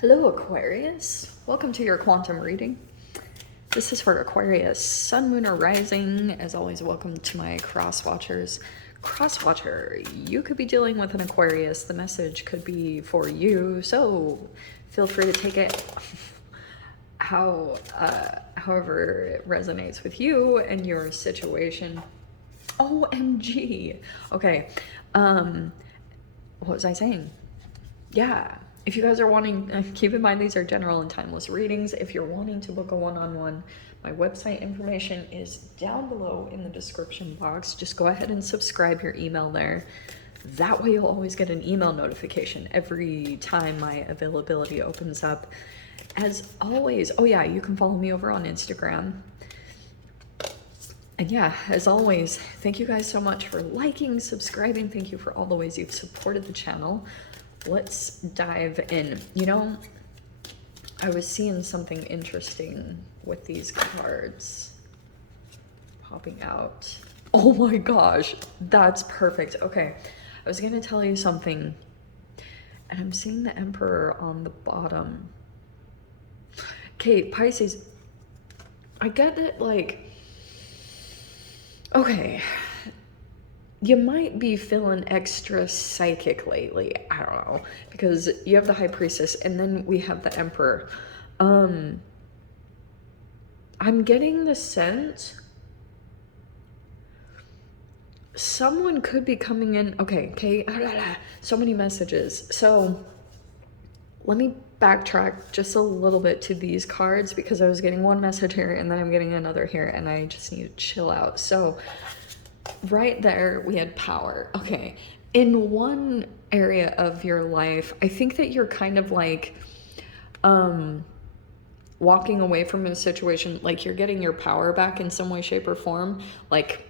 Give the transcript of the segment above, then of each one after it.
Hello, Aquarius. Welcome to your quantum reading. This is for Aquarius, Sun, Moon, or Rising. As always, welcome to my cross watchers. Cross watcher, you could be dealing with an Aquarius. The message could be for you, so feel free to take it however it resonates with you and your situation. OMG. Okay. What was I saying? Yeah. If you guys are wanting, keep in mind these are general and timeless readings. If you're wanting to book a one-on-one, my website information is down below in the description box. Just go ahead and subscribe your email there. That way you'll always get an email notification every time my availability opens up. As always, oh yeah, you can follow me over on Instagram. And yeah, as always, thank you guys so much for liking, subscribing. Thank you for all the ways you've supported the channel. Let's dive in. You know, I was seeing something interesting with these cards popping out. Oh my gosh, that's perfect. Okay, I was gonna tell you something, and I'm seeing the Emperor on the bottom. Okay, Pisces, I get it, like, okay, you might be feeling extra psychic lately. I don't know, because you have the High Priestess and then we have the Emperor. I'm getting the sense someone could be coming in. Okay, so many messages. So let me backtrack just a little bit to these cards, because I was getting one message here and then I'm getting another here and I just need to chill out. So right there, we had power. Okay, in one area of your life, I think that you're kind of like walking away from a situation, like you're getting your power back in some way, shape, or form. Like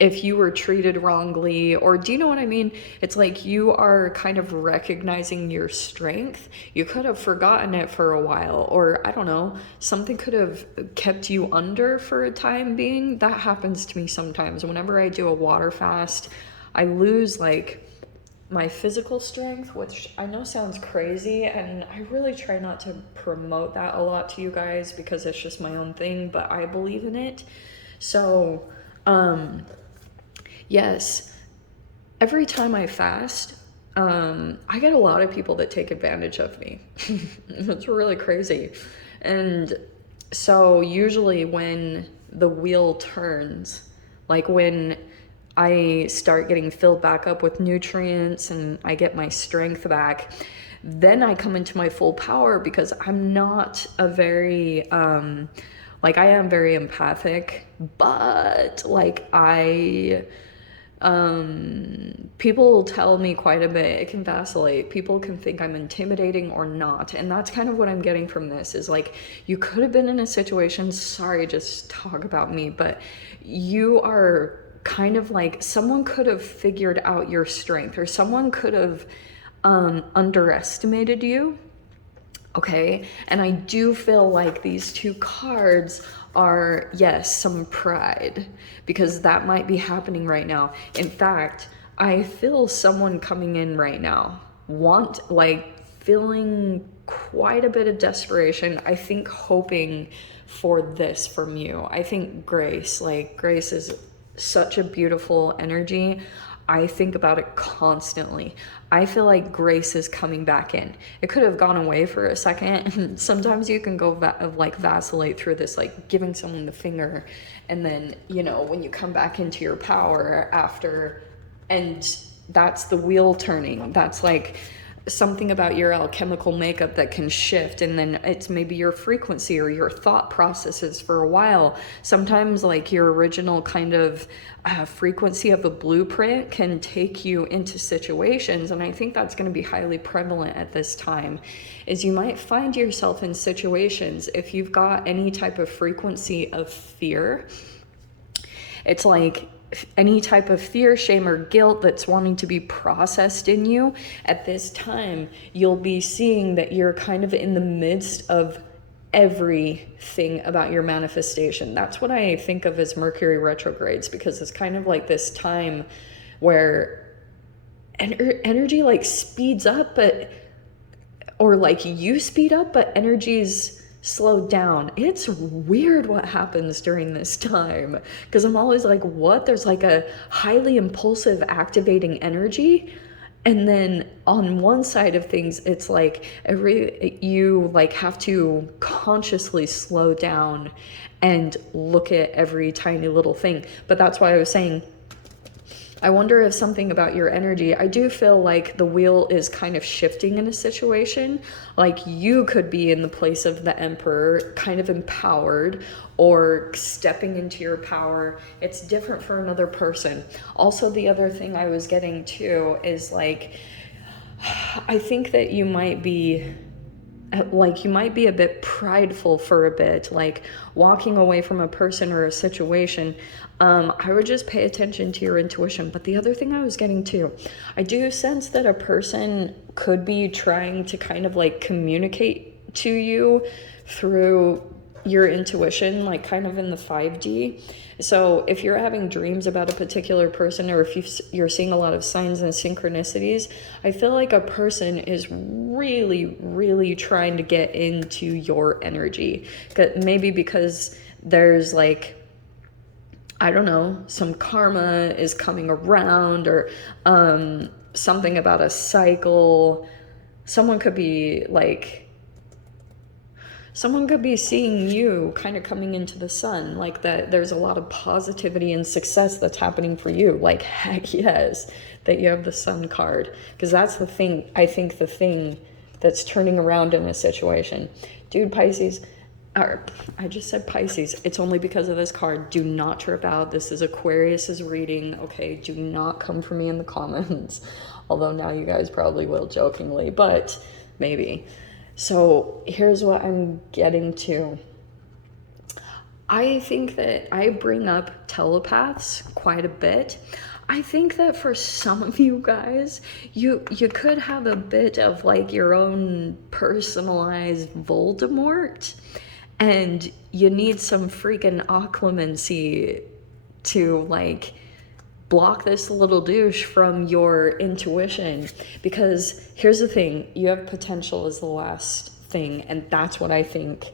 if you were treated wrongly, or do you know what I mean? It's like you are kind of recognizing your strength. You could have forgotten it for a while, or I don't know, something could have kept you under for a time being. That happens to me sometimes. Whenever I do a water fast, I lose like my physical strength, which I know sounds crazy, and I really try not to promote that a lot to you guys because it's just my own thing, but I believe in it. So, yes, every time I fast, I get a lot of people that take advantage of me. It's really crazy. And so usually when the wheel turns, like when I start getting filled back up with nutrients and I get my strength back, then I come into my full power, because I'm not a very, like I am very empathic, but like people tell me quite a bit. It can vacillate. People can think I'm intimidating or not. And that's kind of what I'm getting from this, is like, you could have been in a situation, sorry, just talk about me, but you are kind of like, someone could have figured out your strength, or someone could have underestimated you. Okay, and I do feel like these two cards are, yes, some pride, because that might be happening right now. In fact, I feel someone coming in right now, feeling quite a bit of desperation. I think hoping for this from you. I think grace is such a beautiful energy. I think about it constantly. I feel like grace is coming back in. It could have gone away for a second. Sometimes you can go vacillate through this, like giving someone the finger, and then, you know, when you come back into your power after, and that's the wheel turning. That's like something about your alchemical makeup that can shift, and then it's maybe your frequency or your thought processes for a while. Sometimes like your original kind of frequency of a blueprint can take you into situations, and I think that's going to be highly prevalent at this time, is you might find yourself in situations, if you've got any type of frequency of fear, it's like any type of fear, shame, or guilt that's wanting to be processed in you at this time, you'll be seeing that you're kind of in the midst of everything about your manifestation. That's what I think of as Mercury retrogrades, because it's kind of like this time where energy like speeds up, but or like you speed up, but energy's slowed down. It's weird what happens during this time, because I'm always like, what? There's like a highly impulsive activating energy. And then on one side of things, it's like you like have to consciously slow down and look at every tiny little thing. But that's why I was saying, I wonder if something about your energy, I do feel like the wheel is kind of shifting in a situation. Like you could be in the place of the emperor, kind of empowered or stepping into your power. It's different for another person. Also, the other thing I was getting to is like, I think that you might be a bit prideful for a bit, like walking away from a person or a situation. I would just pay attention to your intuition. But the other thing I was getting to, I do sense that a person could be trying to kind of like communicate to you through your intuition, like kind of in the 5D. So if you're having dreams about a particular person, or if you're seeing a lot of signs and synchronicities, I feel like a person is really, really trying to get into your energy. Maybe because there's like, I don't know, some karma is coming around, or something about a cycle. Someone could be seeing you kind of coming into the sun, like that there's a lot of positivity and success that's happening for you. Like, heck yes, that you have the sun card. Because that's the thing, I think the thing that's turning around in a situation. Dude, Pisces, or I just said Pisces. It's only because of this card. Do not trip out. This is Aquarius's reading, okay? Do not come for me in the comments. Although now you guys probably will, jokingly, but maybe. So here's what I'm getting to. I think that I bring up telepaths quite a bit. I think that for some of you guys, you could have a bit of like your own personalized Voldemort, and you need some freaking occlumency to like block this little douche from your intuition. Because here's the thing, you have potential as the last thing, and that's what I think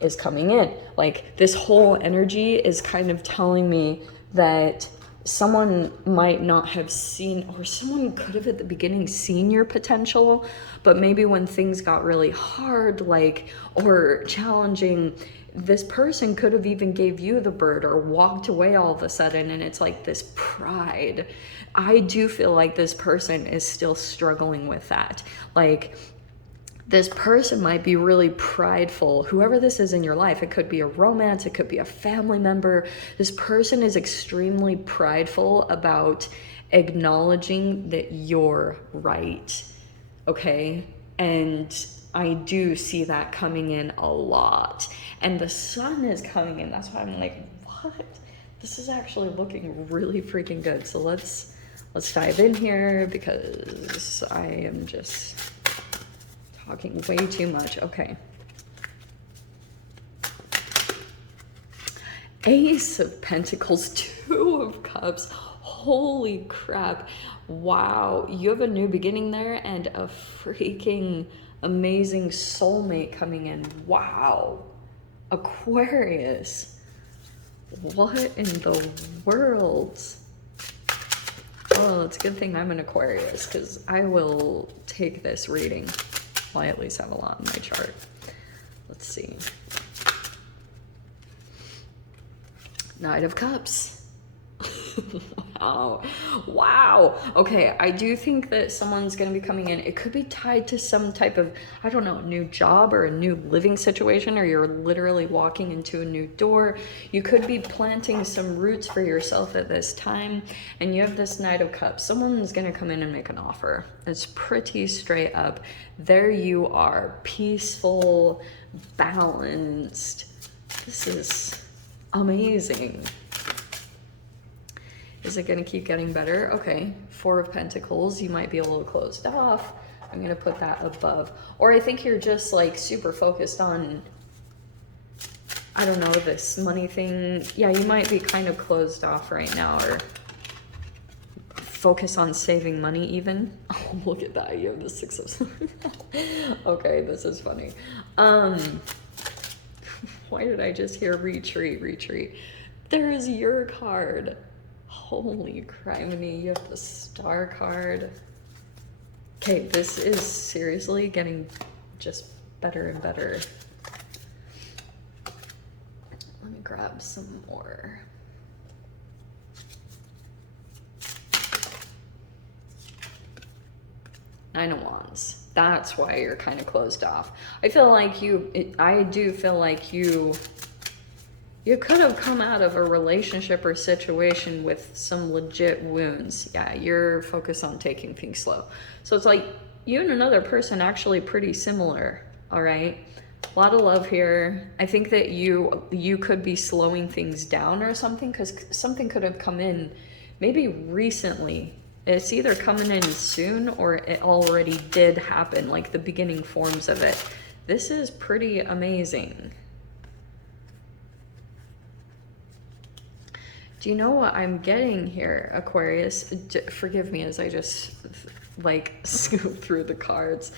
is coming in. Like, this whole energy is kind of telling me that someone might not have seen, or someone could have at the beginning seen your potential, but maybe when things got really hard, like, or challenging, this person could have even gave you the bird or walked away all of a sudden, and it's like this pride. I do feel like this person is still struggling with that. Like, this person might be really prideful. Whoever this is in your life, it could be a romance, it could be a family member. This person is extremely prideful about acknowledging that you're right, okay? And I do see that coming in a lot. And the sun is coming in. That's why I'm like, what? This is actually looking really freaking good. So let's dive in here, because I am just talking way too much. Okay. Ace of Pentacles, Two of Cups. Holy crap. Wow. You have a new beginning there, and a freaking amazing soulmate coming in. Wow. Aquarius. What in the world? Oh, it's a good thing I'm an Aquarius, because I will take this reading. Well, I at least have a lot in my chart. Let's see. Knight of Cups. Wow. Wow. Okay, I do think that someone's going to be coming in. It could be tied to some type of, I don't know, new job or a new living situation, or you're literally walking into a new door. You could be planting some roots for yourself at this time, and you have this Knight of Cups. Someone's going to come in and make an offer. It's pretty straight up. There you are, peaceful, balanced. This is amazing. Is it going to keep getting better? Okay, Four of Pentacles. You might be a little closed off. I'm going to put that above. Or I think you're just like super focused on, I don't know, this money thing. Yeah, you might be kind of closed off right now, or focus on saving money even. Oh, look at that, you have the 6 of Swords. Okay, this is funny. Why did I just hear retreat, retreat? There's your card. Holy criminy, you have the Star card. Okay, this is seriously getting just better and better. Let me grab some more. Nine of Wands. That's why you're kind of closed off. I feel like I do feel like you could have come out of a relationship or situation with some legit wounds. Yeah, you're focused on taking things slow. So it's like you and another person actually pretty similar, all right? A lot of love here. I think that you could be slowing things down or something, because something could have come in maybe recently. It's either coming in soon or it already did happen, like the beginning forms of it. This is pretty amazing. Do you know what I'm getting here, Aquarius? Forgive me as I just like scoop through the cards.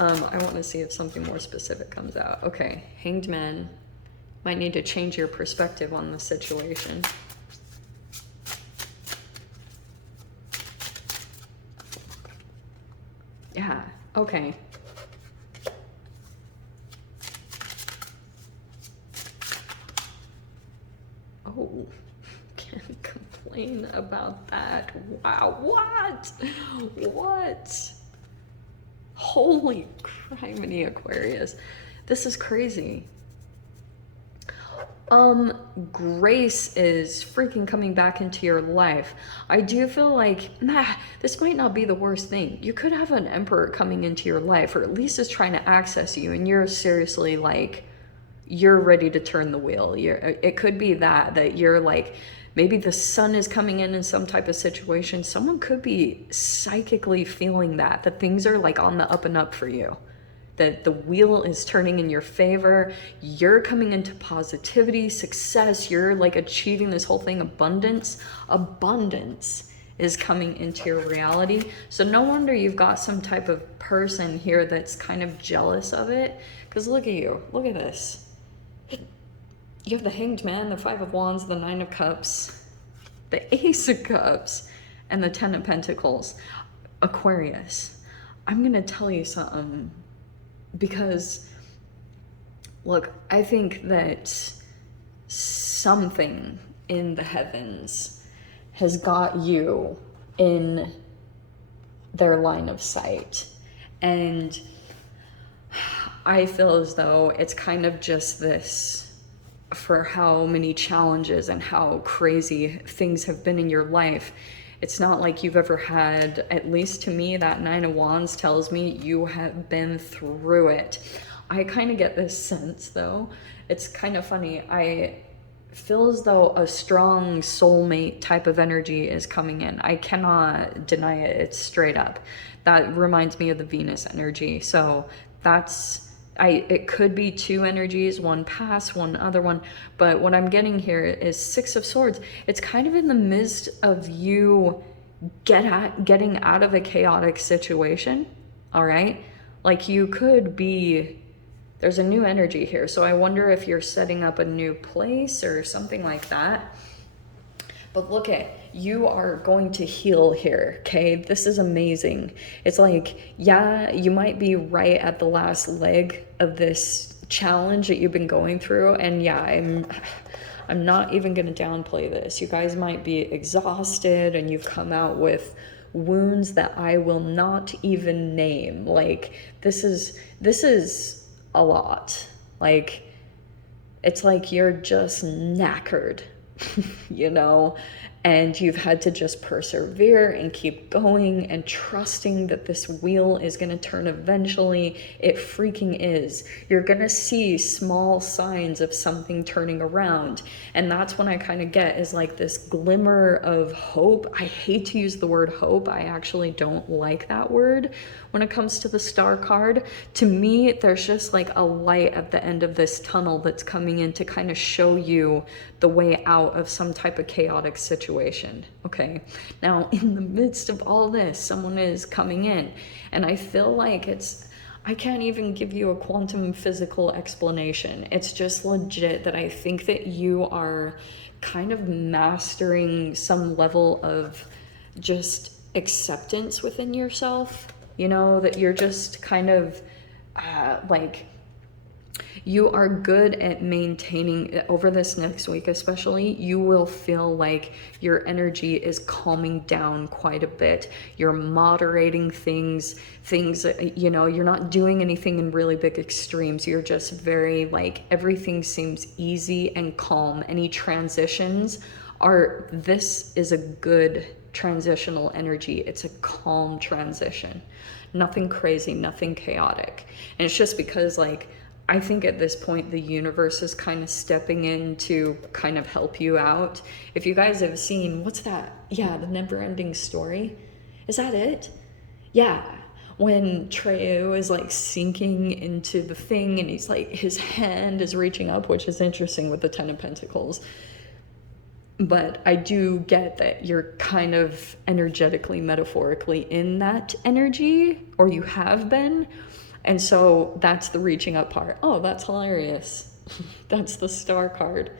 I want to see if something more specific comes out. Okay, Hanged Man. Might need to change your perspective on the situation. Yeah, okay. Oh, can't complain about that. Wow, what? What? Holy criminy, Aquarius. This is crazy. Grace is freaking coming back into your life. I do feel like, this might not be the worst thing. You could have an Emperor coming into your life, or at least is trying to access you, and you're seriously like, you're ready to turn the wheel. It could be that you're like, maybe the sun is coming in some type of situation. Someone could be psychically feeling that things are like on the up and up for you. That the wheel is turning in your favor. You're coming into positivity, success. You're like achieving this whole thing, abundance. Abundance is coming into your reality. So no wonder you've got some type of person here that's kind of jealous of it. Because look at you, look at this. You have the Hanged Man, the 5 of Wands, the 9 of Cups, the Ace of Cups, and the 10 of Pentacles. Aquarius, I'm gonna tell you something. Because, look, I think that something in the heavens has got you in their line of sight. And I feel as though it's kind of just this, for how many challenges and how crazy things have been in your life. It's not like you've ever had, at least to me, that 9 of Wands tells me you have been through it. I kind of get this sense, though. It's kind of funny. I feel as though a strong soulmate type of energy is coming in. I cannot deny it. It's straight up. That reminds me of the Venus energy. So it could be 2 energies, one past, one other one, but what I'm getting here is 6 of Swords. It's kind of in the midst of you getting out of a chaotic situation, all right? Like you could be, there's a new energy here, so I wonder if you're setting up a new place or something like that. But look at, you are going to heal here, okay? This is amazing. It's like, yeah, you might be right at the last leg of this challenge that you've been going through. And yeah, I'm not even gonna downplay this. You guys might be exhausted and you've come out with wounds that I will not even name. Like, this is a lot. Like, it's like you're just knackered. You know, and you've had to just persevere and keep going and trusting that this wheel is going to turn eventually. It freaking is. You're going to see small signs of something turning around, and that's when I kind of get is like this glimmer of hope. I hate to use the word hope. I actually don't like that word when it comes to the Star card. To me, there's just like a light at the end of this tunnel that's coming in to kind of show you the way out of some type of chaotic situation. situation, okay? Now, in the midst of all this, someone is coming in, and I feel like I can't even give you a quantum physical explanation. It's just legit that I think that you are kind of mastering some level of just acceptance within yourself, you know, that you're just kind of like, you are good at maintaining over this next week, especially. You will feel like your energy is calming down quite a bit. You're moderating things, you know, you're not doing anything in really big extremes. You're just very like, everything seems easy and calm. Any transitions this is a good transitional energy. It's a calm transition, nothing crazy, nothing chaotic. And it's just because, like, I think at this point the universe is kind of stepping in to kind of help you out. If you guys have seen, what's that? Yeah, the Never Ending Story. Is that it? Yeah. When Treyu is like sinking into the thing and he's like, his hand is reaching up, which is interesting with the Ten of Pentacles. But I do get that you're kind of energetically, metaphorically in that energy, or you have been. And so that's the reaching up part. Oh, that's hilarious. That's the Star card.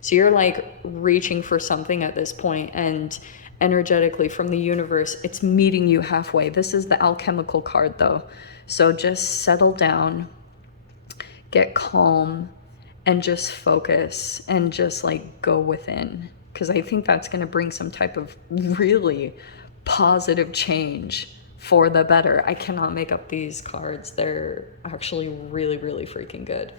So you're like reaching for something at this point, and energetically from the universe, it's meeting you halfway. This is the alchemical card though. So just settle down, get calm, and just focus and just like go within. Because I think that's going to bring some type of really positive change for the better. I cannot make up these cards. They're actually really, really freaking good.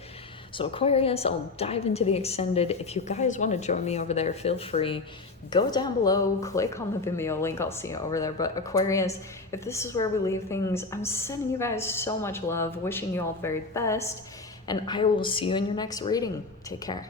So Aquarius, I'll dive into the extended. If you guys want to join me over there, feel free. Go down below, click on the Vimeo link. I'll see you over there. But Aquarius, if this is where we leave things, I'm sending you guys so much love, wishing you all the very best, and I will see you in your next reading. Take care.